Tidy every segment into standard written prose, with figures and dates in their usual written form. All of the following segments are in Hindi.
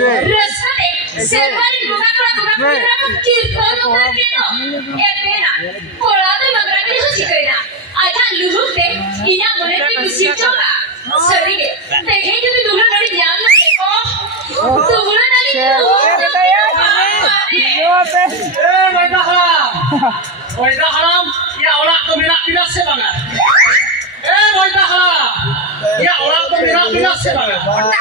Resate, servali buka kirtan mukakeno. Epena, kolado magrami hujikaina. Aja luhuk de, ina mone pi kusip chola. Sorry ke, dekhe jadi dulu dari jam leko. Dulu dari Wajda haram, ya orang tu minak se banget. Wajda haram, ya orang tu minak se banget. Wajda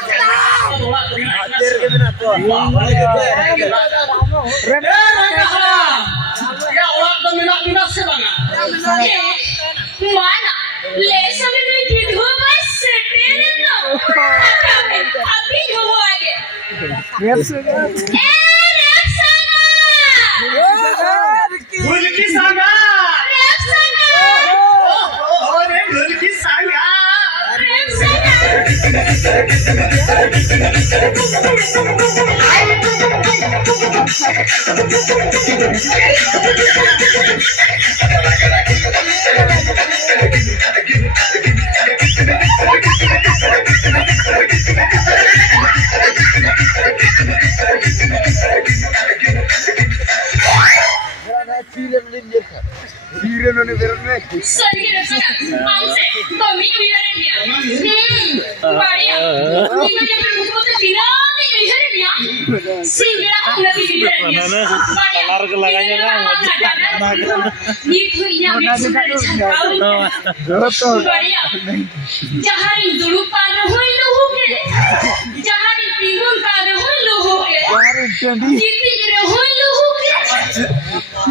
haram, ya orang tu minak se banget. Mana? Lesa में विधवा में सेटेरे ना अभी हुआ आगे गुलकी सांगा रे गुलकी सांगा Sorry रखना हमसे कमी बिगड़निया बढ़िया निमने पर मुझको तो बिना नहीं बिगड़निया सिंगड़ा हमने बिगड़निया कलर के लगाएंगे ना ये तो यहाँ बढ़िया जहाँ इंदुलु पार हुई लोगों के जहाँ इंपिंगुन पार हुई लोगों के जितनी जगह हुई लोगों के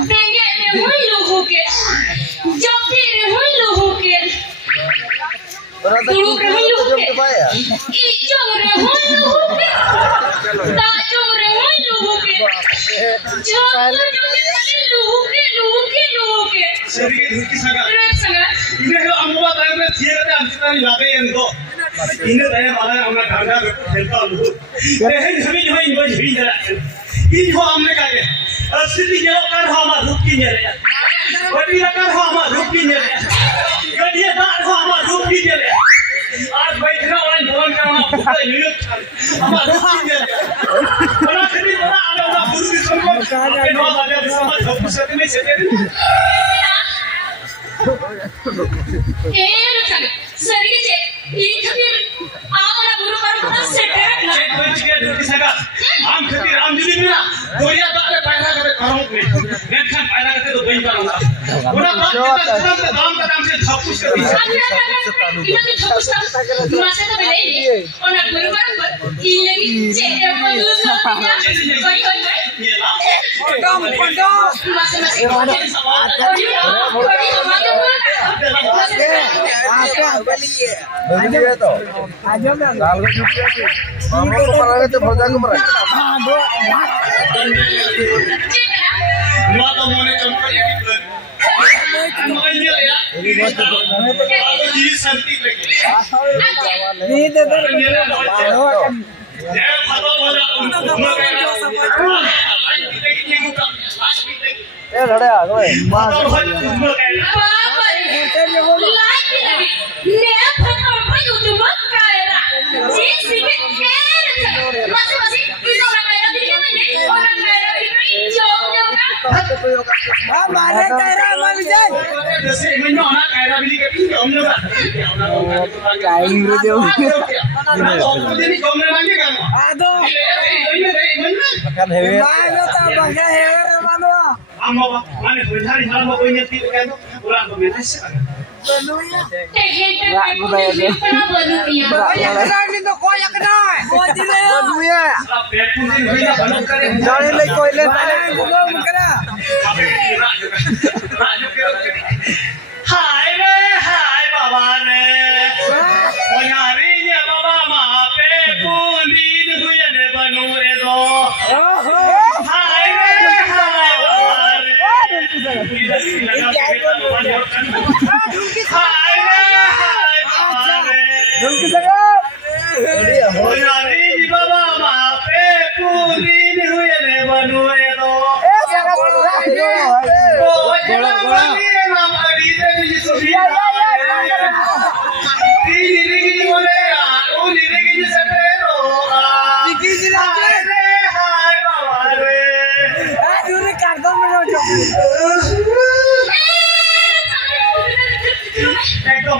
बेंगे में हुई लोगों के जॉबी में हुई लोगों के दुलु में हुई लोगों के इच्चों में हुई लोगों के ताजों में हुई लोगों के जोधपुर में लोगों के सरी के धुकी सांगा रेप संगा इन्हें जो अम्मा ताये में थियर ते अंतिम लागे इनको इन्हें ताये माला हमने ढांढा खेलता लूँ ऐसे जमीन जो इनको झील जरा इन जो हमने कहा अस्तित्व जो कर हम रुकी नहीं रहे बड़ी कर हम रुकी नहीं रहे गड्ढे दार हम रुकी नहीं रहे आज बैठना और फोन करना पूरा यूनिट हम रुकी नहीं रहे बड़ा कभी बड़ा आना बड़ा गुरु की संगत अपने नौ बाजे समझ सब कुछ में से सरी के इन खबीर आवारा गुरु पर सेटर चेक पंच के दुर्गी सगा आम खबीर आम जुली मिला दोरिया बारे पैसा करे करो में मैं खान पैसा करते तो वही करूंगा पूरा बात कितना दाम का दाम से धक्कुस कर दिया इन्होंने धक्कुस कर मासे तो मिले ही और ना गुरु पर इन्हें चेहरे पर दूर कर दिया वही ये ला पंडम मासे बलिए तो दाल को चुप मामला को मरा के भरजा को मरा हुआ तो मोने चंपल ये जी संती लगी नहीं दे दे ये फलो वाला ए लड़े आ गए मां मारे कहरा विजय जैसे इन्होंने आना कहरा बिजली के पीछे हमने काइंग दे नहीं कमरे मांगे क्या आ दो मकान है मानो तो बगा है रे मानो हम माने बुझारी हाल में कोई नहीं थी तो पूरा तो मैंने से बनुया तो कोई एकना बनुया पेट पूरी हुई ना बनो करे जाने ले कोई ले करा हाय रे हाय बाबा रे ओ यारी ये बाबा मां पे पूरी हुई ने बनू रे दो हाय रे हाय बाबा रे हाय रे हाय बाबा रे ओ यारी ये बाबा मां पे पूरी हुई ने बनू रे दो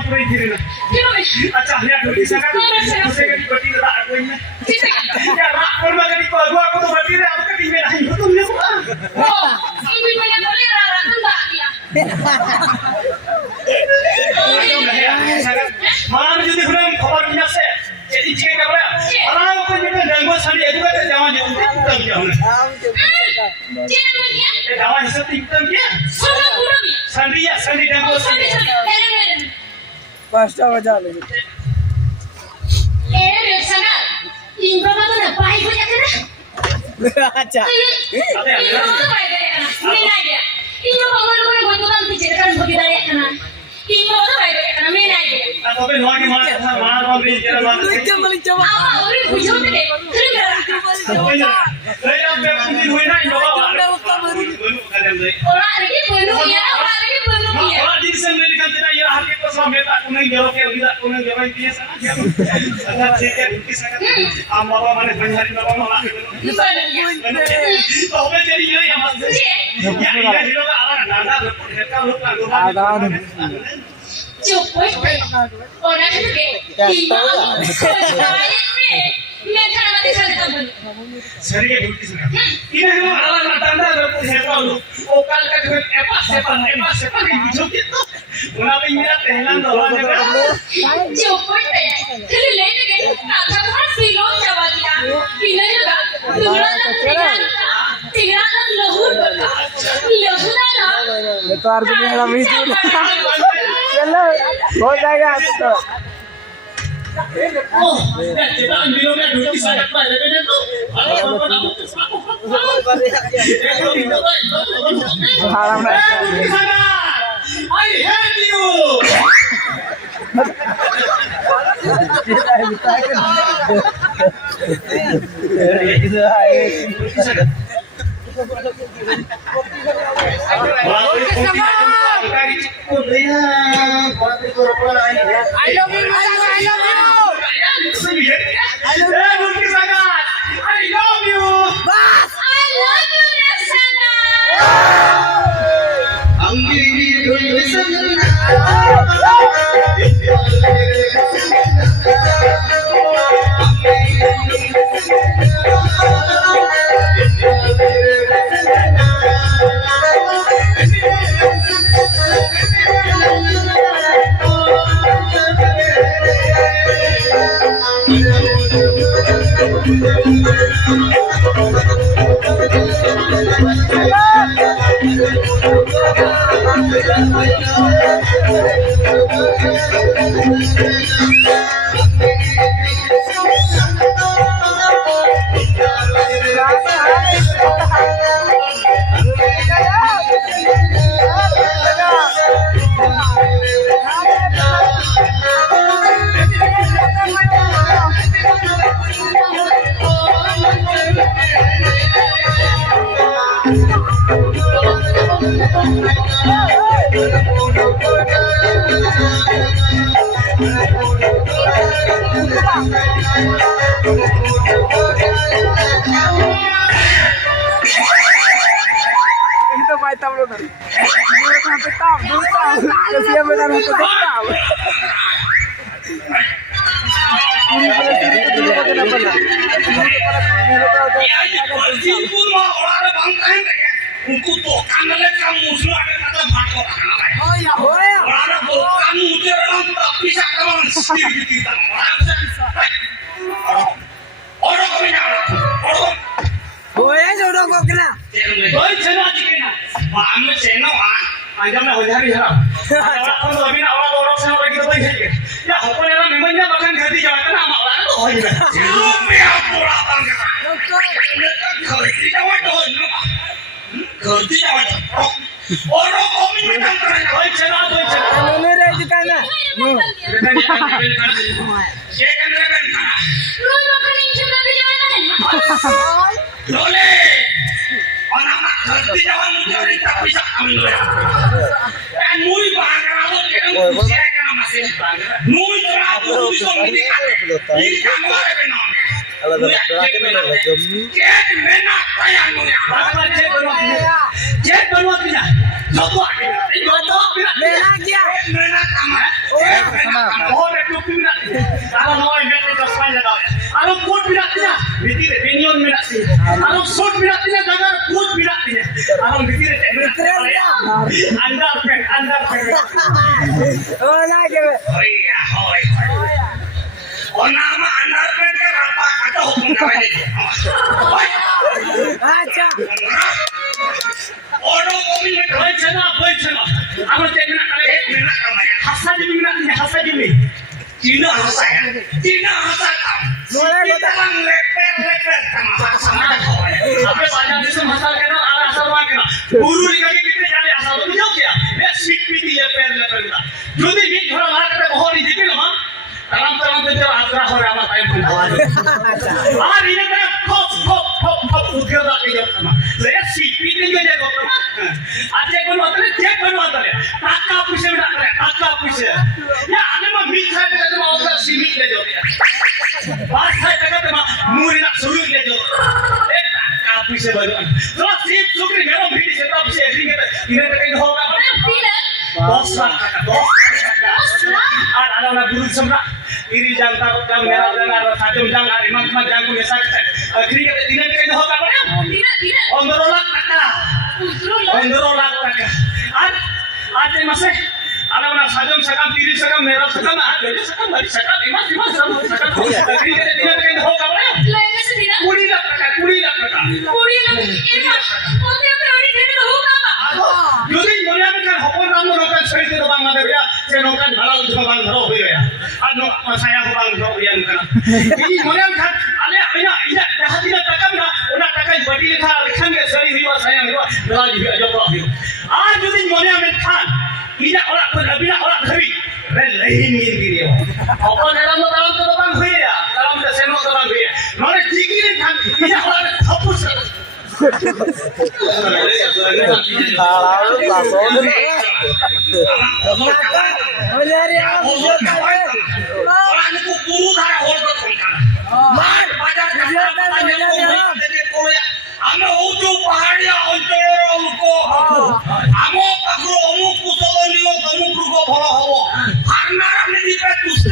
पूरी थी ना अच्छा लिया ढोली सका उसे कभी बटी का कोई नहीं क्या रात पर मैं कभी को अगुआ को तो बटी रे अब कभी में नहीं हो तुमने ini banyak boleh rara enggak ya malam jadi film khabar punya se jadi jika kabar malam ko jadi danggo sari itu kan jaman itu kita dia jangan dia jaman itu kita dia sama guru bi sandi danggo sandi पाँचटा बजा ले sana ini bapak tuh nak baik punya kena अच्छा ini baik dari kena mana dia ini bapak lu kan gue tuh kan diceritakan begitu dari kena ini bapak baik dari kena mana dia tapi nuan mana beli jalan mana apa orang bujau tuh deh keren gak saya apa pun huई ना इन बाबा orang lagi penuh ya orang di sana lihat tidak ya hari itu sama mereka kuning jauh ke tidak kuning jauh itu ya sana agar jika di sana am bawa mana banyak bawa malah तो jadi ये yang masih ya ini hero का आवाज नादा का लोग आधा चुप orang itu kayak मैं खाना मत खा सरिया ड्यूटी से इन्हें हम आला ना तंदा रखो है पालो ओ कल का जो एपा से पर जो कि तो उना पे मेरा पहला दवा ने चुप खाली ले गए आधा बहुत पीलो चावा दिया पीने लगा दुगला तिगड़ा ना लहू ना ये तो आर्मी वाला भी चलो हो जाएगा तो oh kita ambil orang duty से करता है लेकिन तो I hate you I love you itu mai tam lo kan sampai tam dia benar itu tam ini kenapa lah उनको तो कानले का मुसला के कदम भागो होया orang तो kamu udah orang tak bisa kawan sendiri kita orang kami nak orang होया जोड़ो को कना कोई चला दिखेना हम चेनो आजम ना हो जा रही है हम तो अभी ना orang से orang kita baik saja ya apa orang memangnya makan ganti jalan nama orang तो हो जाए मैं पूरा bangga kita waduh kerja jalan orang kami macam mana koy chana मैंने रे दिखाना lu makan yang sudah dijalan boleh orang nak kerja jalan mencari tak bisa kami loya dan mui bangga atau kita saya kena masih bangga mui terlalu bisa mendikat ini kamu ada benar kalau dah terakhir mana jomni jadi menak tayang loya jet berbuat tidak coba kita मेरा क्या menak kamar बहुत एक टोपी में नाती आरो नॉय में के चश्मा लगा आरो कोट भी नाती ना भीतर बेनियन में नाती आरो शर्ट भी नाती ना जगह कोट भी नाती आरो भीतर अंडर पैंट ओ ना के होया होय ओना में अंडर पैंट के रापा काटा हुकुम करे अच्छा ओडो कोमी में होय छना आरो तेना करे 1 मिनट कमाया हसा जी मिनट हसा जी में Cina hasa kam. Kita bang leper sama apa banyak itu masalah kena asal kena. Guru lagi kita jadi asal tu jauh ya. Ya sikit leper kita. Jadi ni orang orang kata bahwa ini jadi lama. Dalam kita agra orang apa yang pun. Ini kan kop udah lagi sama. Saya sikit ni je kop. Aja pun matanya cek pun matanya. Taka puisi nak kena. Taka puisi. Ya ane mah mitra सीमित ले जाओ बात है तक तो मूरी ना शुरू ले जाओ ए काफी से बनो तो सीट सुकरी मेरो भीड़ से तब से एग्री के इने तक कहीं होगा तीन 10 लाख और आला गुरु समरा इरी जानता जंग मेरा ना साजम जंग और इमाम जंग को ऐसा एग्री के इने तक कहीं होगा तीन 15 लाख और आज मसे आला ना साजम सकम तीरी सकम मेरा सकम आगे सकम बड़ी सकम इमा सकम एग्री के इने तक कहीं होगा लेंगे से तीन 20 लाख इमा ओते ओडी देने होगा যদি মনে আমি কার হপন নাম নকাল সহিত বাং মানে বিয়া সে নকাল ভালো উঠা বাং ধরো হইয়া আর নো সায়া বাং ধরো হইয়া নকাল এই মনে আমি খান আলে আইনা ইয়া দেখা দিলা টাকা না ওনা টাকাই বডি লেখা লেখাঙ্গে সরি হইবা সায়া হইবা ধরা দিবে জব হইবা আর যদি মনে আমি খান ইনা ওরা বিনা ওরা ধরি রে লহিন গিরি হপন এরাম দাম তো বাং হইয়া দাম তো সেনো তো বাং হইয়া মানে ঠিকই রে খান ইনা ওরা থাপুস ଆମେ ହଉଛୁ ପାହାଡିଆ ଅଞ୍ଚଳର ଲୋକ ଆମ ପାଖରୁ ଅମୁକ କୁଶଳନୀ ଓ ତମୁକ ରୋଗ ଭଲ ହବ ଫାର୍ମାର ଆମେ ଯିବେ ଦୁଷ୍ଟେ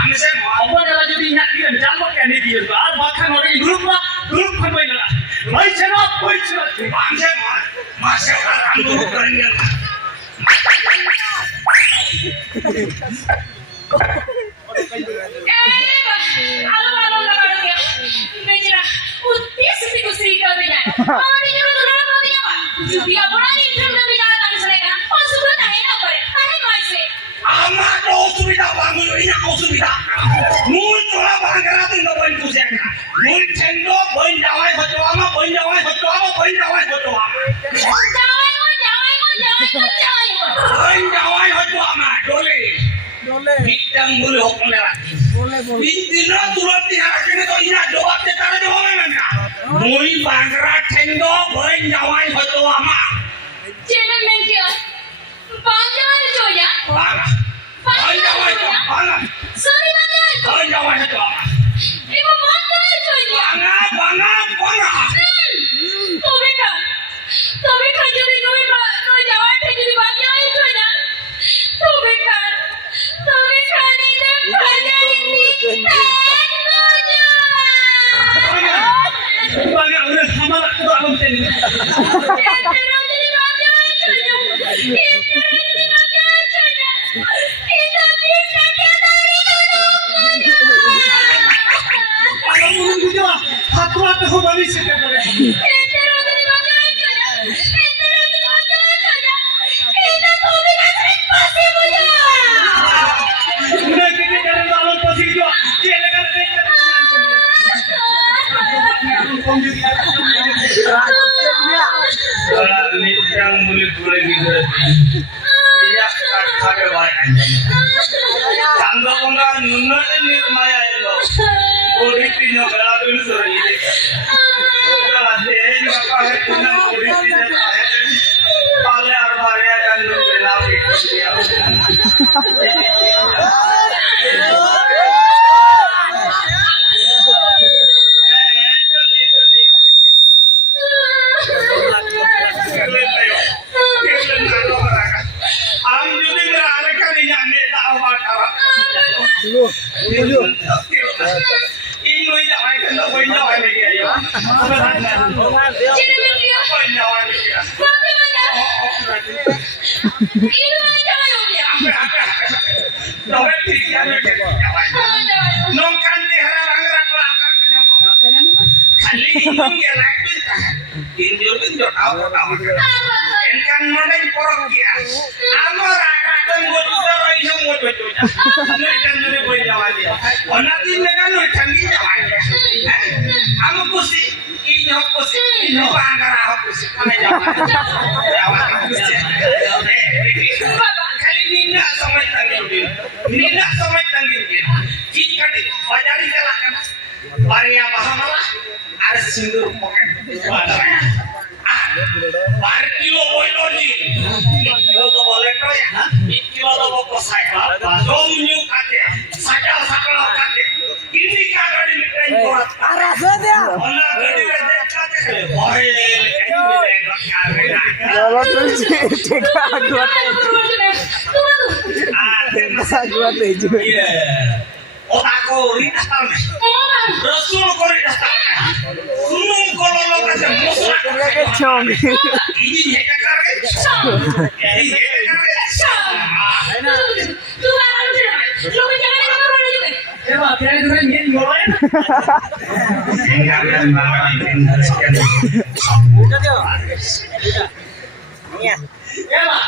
আমি সে অপরাধ যদি না কি জানবো কেন দিয়ে আর মাথা নড়ে গ্রুপ খাবই না হইছে না আমি মাসে কাম করব করেন না आलो लगा दिया बेचारा उतनी सी को सी कर दिया और ये तो लड़ा कर दिया जुबिया बड़ा नहीं फिल्म में बिगाड़ कर चलेगा और सुबह नहीं ना करे अरे कैसे आमा तो सुविधा बांगो इना असुविधा मूल तोला बांगरा तो न बन पुसेगा मूल छंदो बन जावाय हतो आमा बन जावाय हतो बन जावाय हतो आमा डोले मिटंग बोले होकले बोले इन दिनों तुरंत यहाँ के तो इना जवाब दे तारे जवाब में ना मूल बांगरा छंदो बन जावाय हतो आमा चैनल में क्या Bangra Zoya Sorry banget. Kalian jawab itu apa? Ibu banget joya. Bangga. Tapi kan jadi noi jawab jadi banget joya. Tapi kan ini banyak ini. Bangga udah sama lah tu alam tadi. Aku balik sekarang. in nuôi dạo ai cần đâu quên dạo ai này kìa Sino man dia? quên dạo ai này kìa Bakit man dia? Ino man tayo dia. đâu biết thì cái này kìa nông can thì hay là răng răng là khali nông cái lại biết in điều biết được đâu en kan mana porok kìa amor akan buat kita lagi semua cucu nuôi kan nuôi quên dạo ai dia orang tin mereka nuôi canggih dạo ai kamu kusi ini kusi ini angkara kusi mana dạo kali ini nak sampai tanggil ini nak sampai tanggil jika di bajar dijalankan Maria Mahamala ada sindur poket bar kilo boiloji kilo to boleh to ya kilo to boko saya domnyu kate sakal sakal kate ini kagak di mitrain kuat Arasa dia. ona gadi gadi kate boy Kalau terus cekak gua teh. Cekak gua teh juga. iya otakku ritas tahun Rasul ko ritas tahun sunung kololo kasi musa Dia kecong. ini heka karge ini heka karge Eva, kaya ito rin yan, mo rin? Eva!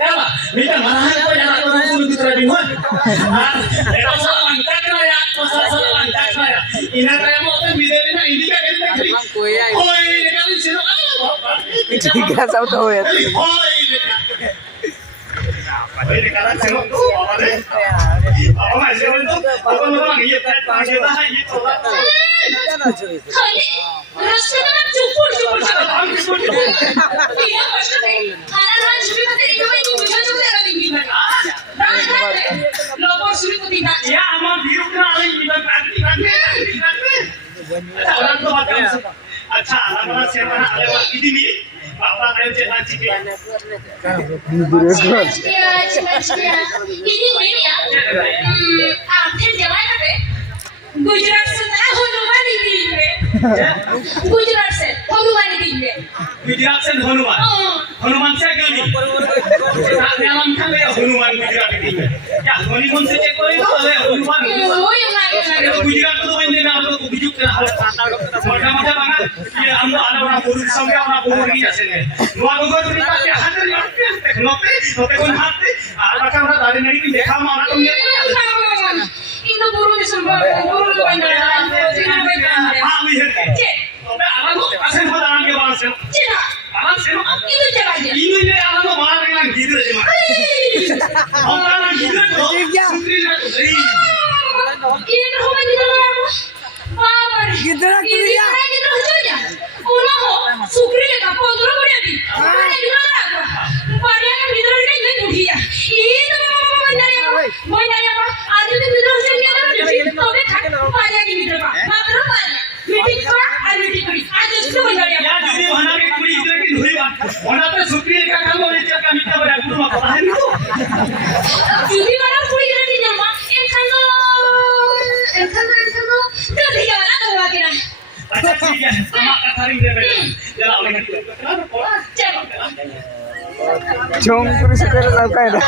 Eva! Mita, marahan ko yan ako ng sulog dito rin mo. Ito sa langkat na yan, sa langkat na yan. Inataya mo ito, bidali na, hindi ka ganit na kali. Hoy, nagawin sino? Tiga sa auto ya. Hoy, Hoy, nagawin sino? Ako nga, sino ito? Ako naman, iya tayo, pangkita, iya ito. Kali, rasa naman cupur sa Tidak maksudnya, karena sulit nanti itu ini bisa juga lagi gimana? Lopo sulit tidak. Ya, aman biru kena lagi nanti. Orang tu macam अच्छा हमारा सेवा लewat ini nih Bapak ayo cetak cipik ini ya आखिर जवान है गुजरात से ना हनुमानी दिन में गुजरात से हनुमानी दिन में गुजरात से हनुमान से गनी साथ में हम खाते हनुमान गुजरात दिन में क्या हनुमान से चेक करें तो Hanuman oh yang lagi Gujarat तो बंदे ना हम लोग बिजुक ना मोटा मोटा बना ये हम लोग आना बना बोलू संगे अपना बोलू नहीं ऐसे नहीं नुआ लोगों को नहीं पाते हाथ में नोटे कौन हाथ में आधा का दादी नहीं भी देखा मारा तुमने itu buru disembah buru banyak हाँ भी है तो मैं आना तो ऐसे हो जाना के बाद से cina आना से itu caranya ini ne आना तो मार के ना गिर रहे हैं हम ना गिर तो सुधरी ना तो सही ini rumah di dalam babar Gidra ini kita saja ulah ho sukri ka pondro ko yati ini di dalam pariya ka bidra ka ini duhiya ini moinaya pa aaj din bidra se niya na tobe khak pariya ki bidra pa matra pariya meeting kora ar meeting kori aaj isme moinaya या जुदी बना के पूरी इधर की धुई बात होना तो सुप्रिया का काम होने चाहिए का मिटा बड़ा कुछ मत पता है नहीं judi mana puri kira di nama enkhano terus dia mana tuh lagi nah अच्छा ठीक है sama kataring deh जरा oleh itu kenapa pola coba Chong terus kita lakukan dah.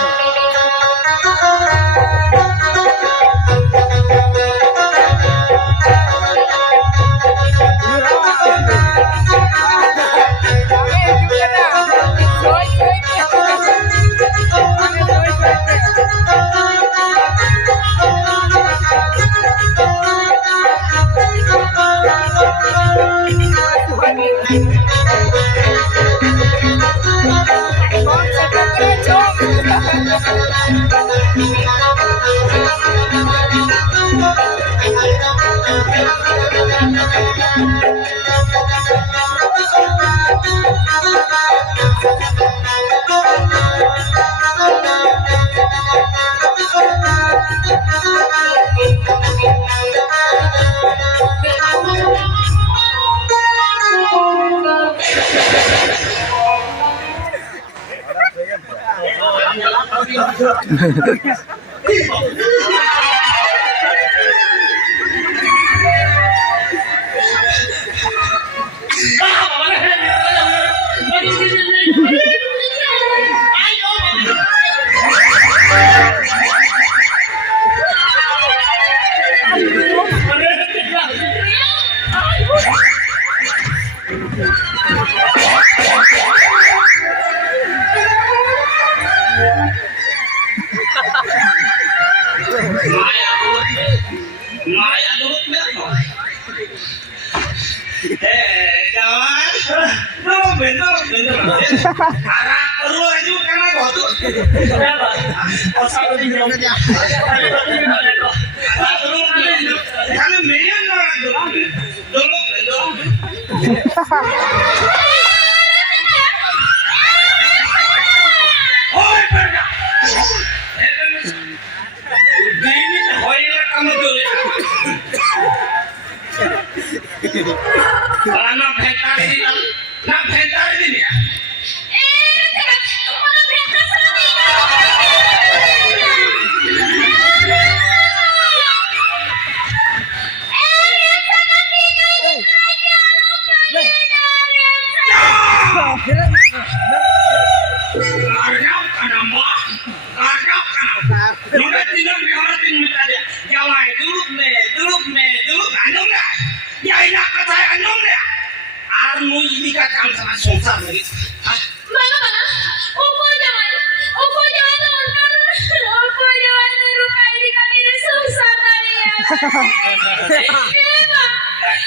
bentar. Arah lu aja karena gua tuh. Pasal di nyong. Karena million orang dulu. Oi, pergi. Ini hoilah kamu dulu. Karena bentar ini, nak bentar ini ya.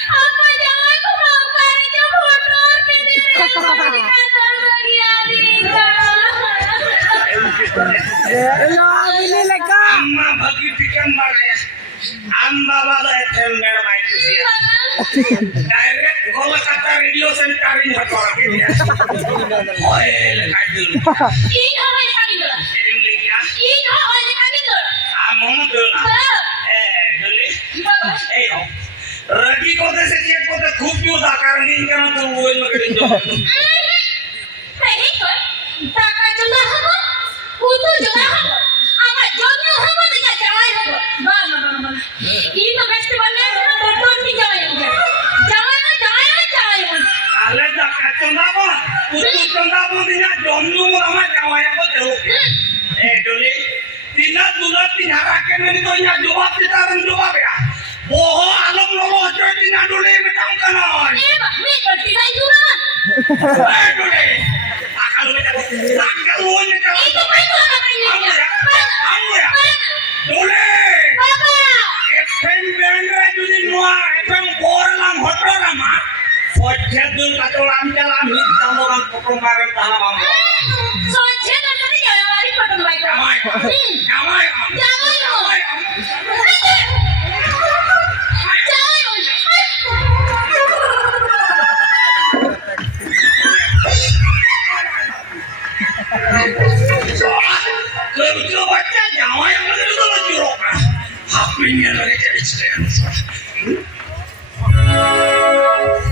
Apa jangan aku mau kerja motor di kantor bagian Amma bagi pikan maraya. Amba bala etender baik sih. Direct Kolkata radio center ini hator ini. Oi, lekai dulu. Ini apa yang kami dulu? Ini ya. Ini apa yang kami dulu? Amo dulu. Dulu. Ragi kote se check kote खूब क्यों दाकार नहीं करना तो वो इन मगर जो Pwede ko? Taka juga habo? Puto juga habo? Ama jomyo habo tika jawai habo? Ba. Ini to festival niya na doon ni jawai habo. Jawai mo. आले दाकार चंदा बो पुतु चंदा बो दिना जम्मू रामा जावाया को तेरो डोले तिना दुला तिनारा के मेरी तो यहाँ जवाब देता रंग जवाब या बोहो आलम लोगो जो तिना डोले में काम करना Ba, may kontinay juga man. डोले akal में जाओ akal वो में जाओ Ito pa ito ang kanya niya. Amo ya डोले Papa! FM band ra judi noa FM bor lang hotro rama Wajah dulu atau lam orang perkembangan tanah bang. So, dyan na natin yung wali pa ito ba ito? Kamay. Jawai mo. Lucu baca Jawa yang begitu lucu. HP-nya lagi jadi